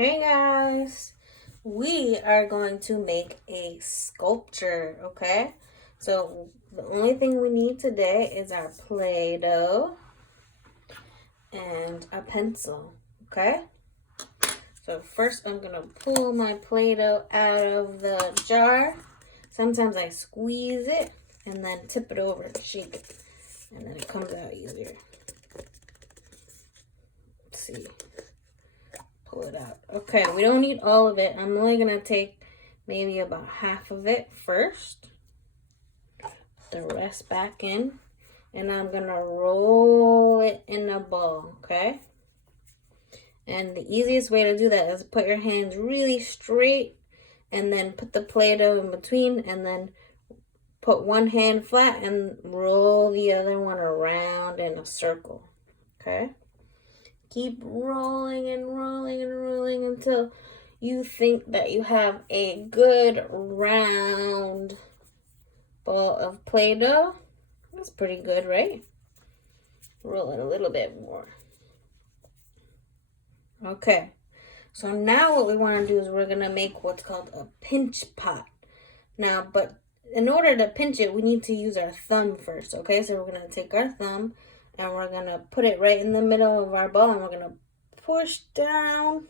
Hey guys, we are going to make a sculpture, okay? So the only thing we need today is our Play-Doh and a pencil, okay? So first I'm gonna pull my Play-Doh out of the jar. Sometimes I squeeze it and then tip it over and shake it, and then it comes out easier. Let's see. Pull it out. Okay, we don't need all of it. I'm only gonna take maybe about half of it first. The rest back in. And I'm gonna roll it in a ball, okay? And the easiest way to do that is put your hands really straight and then put the Play-Doh in between and then put one hand flat and roll the other one around in a circle, okay? Keep rolling and rolling and rolling until you think that you have a good round ball of Play-Doh. That's pretty good, right? Roll it a little bit more. Okay, so now what we want to do is we're going to make what's called a pinch pot. Now, but in order to pinch it, we need to use our thumb first, okay? So we're going to take our thumb and we're going to put it right in the middle of our ball and we're going to push down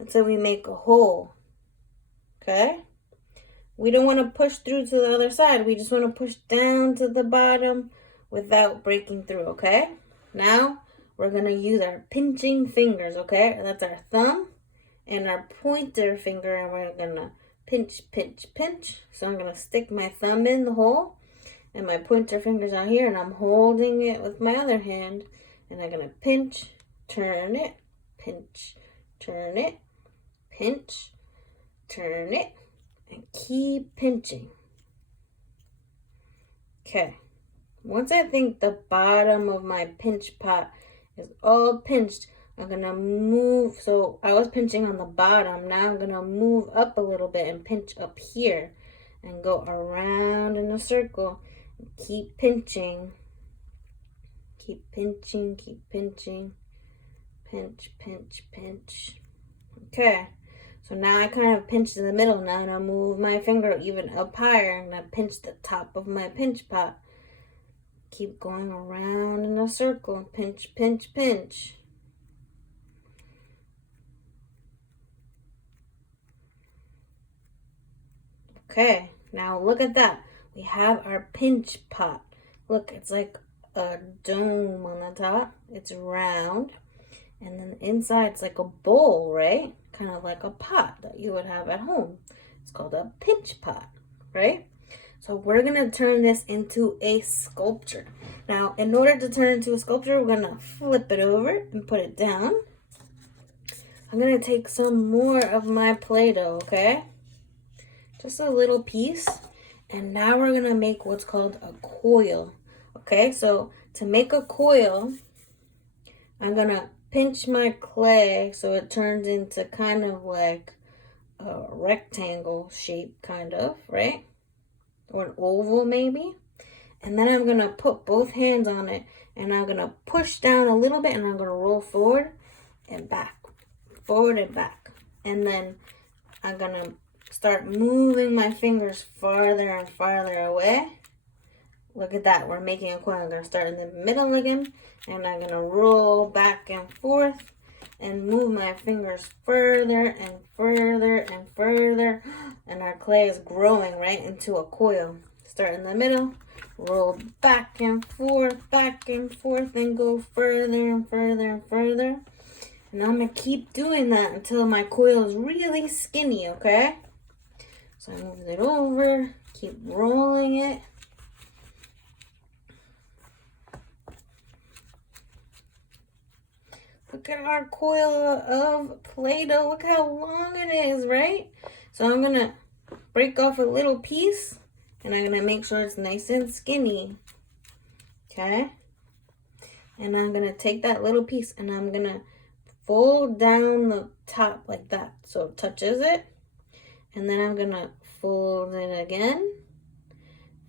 until we make a hole, okay? We don't want to push through to the other side. We just want to push down to the bottom without breaking through, okay? Now, we're going to use our pinching fingers, okay? That's our thumb and our pointer finger, and we're going to pinch, pinch, pinch. So I'm going to stick my thumb in the hole, and my pointer finger's out here, and I'm holding it with my other hand, and I'm going to pinch, turn it, pinch, turn it, pinch, turn it, and keep pinching. Okay. Once I think the bottom of my pinch pot is all pinched, I'm going to move. So I was pinching on the bottom. Now I'm going to move up a little bit and pinch up here and go around in a circle. Keep pinching. Keep pinching, keep pinching. Pinch, pinch, pinch. Okay. So now I kind of pinch in the middle. Now I'm going to move my finger even up higher and I pinch the top of my pinch pot. Keep going around in a circle. Pinch, pinch, pinch. Okay, now look at that. We have our pinch pot. Look, it's like a dome on the top. It's round. And then inside it's like a bowl, right? Kind of like a pot that you would have at home. It's called a pinch pot, right? So we're going to turn this into a sculpture. Now, in order to turn it into a sculpture, we're going to flip it over and put it down. I'm going to take some more of my Play-Doh, okay? Just a little piece. And now we're going to make what's called a coil, okay? So to make a coil, I'm going to pinch my clay so it turns into kind of like a rectangle shape, kind of, right? Or an oval maybe. And then I'm going to put both hands on it and I'm going to push down a little bit and I'm going to roll forward and back, forward and back. And then I'm going to start moving my fingers farther and farther away. Look at that, we're making a coil. I'm going to start in the middle again and I'm going to roll back and forth and move my fingers further and further and further. And our clay is growing right into a coil. Start in the middle, roll back and forth, and go further and further and further. And I'm going to keep doing that until my coil is really skinny, okay? So I move it over, keep rolling it. Look at our coil of Play-Doh. Look how long it is, right? So I'm going to break off a little piece and I'm going to make sure it's nice and skinny. Okay? And I'm going to take that little piece and I'm going to fold down the top like that so it touches it. And then I'm going to fold it again,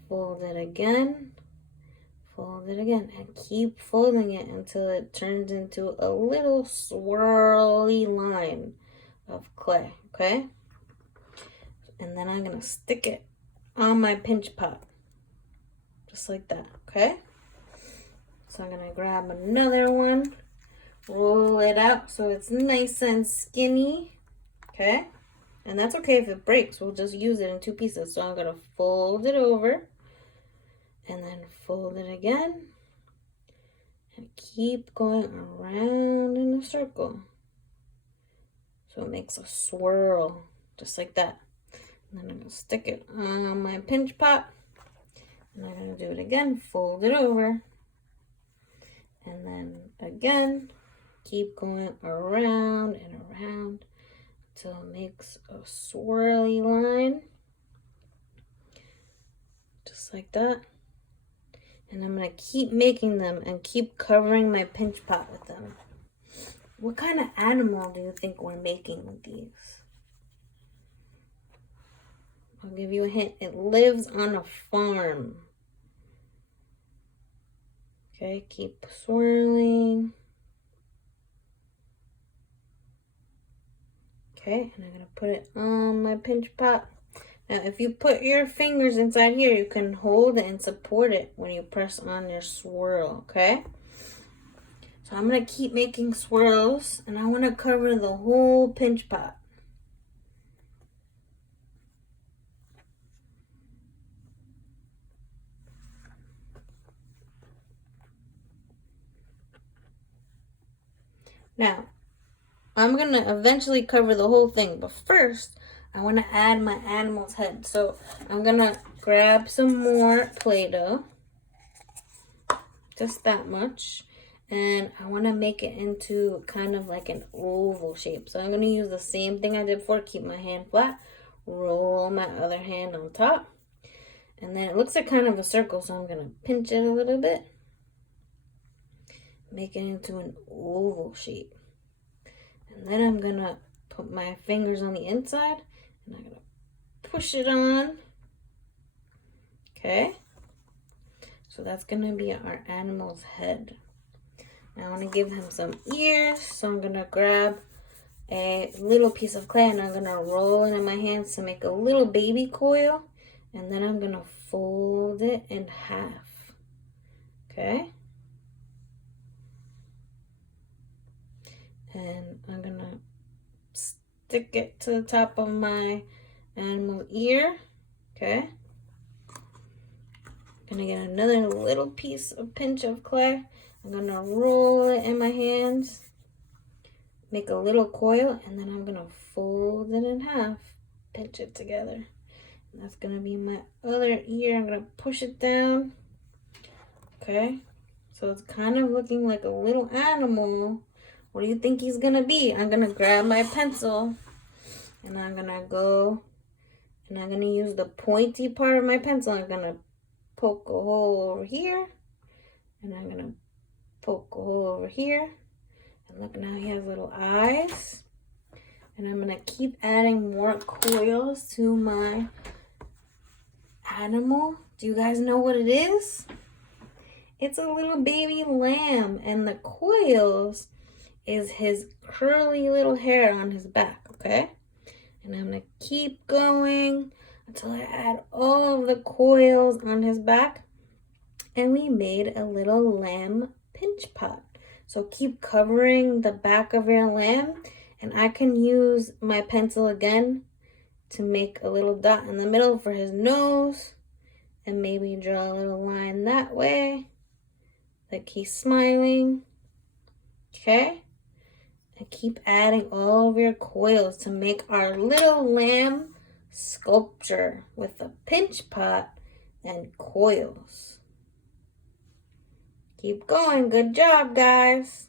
fold it again, fold it again, and keep folding it until it turns into a little swirly line. of clay, okay? And then I'm gonna stick it on my pinch pot, just like that, okay? So I'm gonna grab another one, roll it out so it's nice and skinny, okay? And that's okay if it breaks, we'll just use it in 2 pieces. So I'm gonna fold it over, and then fold it again, and keep going around in a circle. So it makes a swirl, just like that. And then I'm gonna stick it on my pinch pot, and I'm gonna do it again, fold it over, and then again, keep going around and around until it makes a swirly line, just like that. And I'm gonna keep making them and keep covering my pinch pot with them. What kind of animal do you think we're making with these? I'll give you a hint. It lives on a farm. Okay, keep swirling. Okay, and I'm gonna put it on my pinch pot. Now, if you put your fingers inside here, you can hold it and support it when you press on your swirl, okay? So I'm gonna keep making swirls, and I wanna cover the whole pinch pot. Now, I'm gonna eventually cover the whole thing, but first, I wanna add my animal's head. So I'm gonna grab some more Play-Doh, just that much. And I want to make it into kind of like an oval shape. So I'm going to use the same thing I did before. Keep my hand flat. Roll my other hand on top. And then it looks like kind of a circle. So I'm going to pinch it a little bit. Make it into an oval shape. And then I'm going to put my fingers on the inside. And I'm going to push it on. Okay. So that's going to be our animal's head. Now I want to give him some ears, so I'm going to grab a little piece of clay and I'm going to roll it in my hands to make a little baby coil. And then I'm going to fold it in half. Okay? And I'm going to stick it to the top of my animal ear. Okay? I'm going to get another little piece of pinch of clay. I'm going to roll it in my hands, make a little coil, and then I'm going to fold it in half, pinch it together. And that's going to be my other ear. I'm going to push it down. Okay, so it's kind of looking like a little animal. What do you think he's going to be? I'm going to grab my pencil, and I'm going to go, and I'm going to use the pointy part of my pencil. I'm going to poke a hole over here, and I'm going to poke a hole over here. And look, now he has little eyes. And I'm gonna keep adding more coils to my animal. Do you guys know what it is? It's a little baby lamb, and the coils is his curly little hair on his back, okay? And I'm gonna keep going until I add all of the coils on his back. And we made a little lamb pinch pot. So keep covering the back of your lamb, and I can use my pencil again to make a little dot in the middle for his nose, and maybe draw a little line that way, like he's smiling. Okay? And keep adding all of your coils to make our little lamb sculpture with a pinch pot and coils. Keep going. Good job, guys.